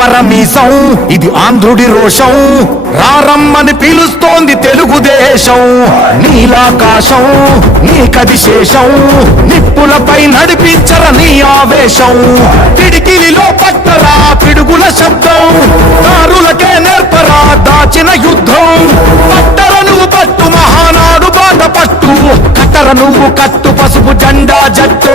పరమీసం ఇది ఆంధ్రుడి రోషం. రారమ్మని పిలుస్తోంది తెలుగుదేశం. నీలాకాశం నీకది శేషం నిప్పులపై నడిపించర నీ ఆవేశం. పిడికిలిలో పట్టరా పిడుగుల శబ్దం. దారులకే నేర్పరా దాచిన యుద్ధం. పట్టర నువ్వు పట్టు మహానాడు బాట పట్టు కట్టర నువ్వు కట్టు పసుపు జెండా జట్టు.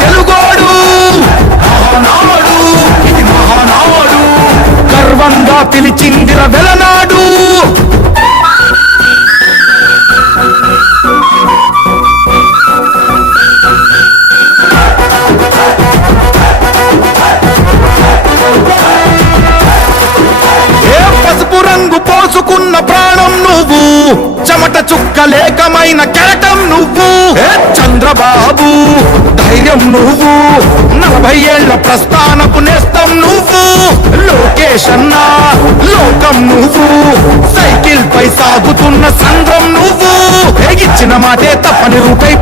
పిలిచిందిర వెలనాడు ఏ పసుపు రంగు పోసుకున్న ప్రాణం నువ్వు? చెమట చుక్క లేకమైన కెరటం నువ్వు? చంద్రబాబు? ధైర్యం నువ్వు. నలభై ఏళ్ళ ప్రస్థానపు నేస్తం నువ్వు. లోకేషన్న లోకం నువ్వు. సైకిల్ పై సాగుతున్న సంఘం నువ్వు. ఎగిచ్చిన ఇచ్చిన మాటే తప్పని రూపై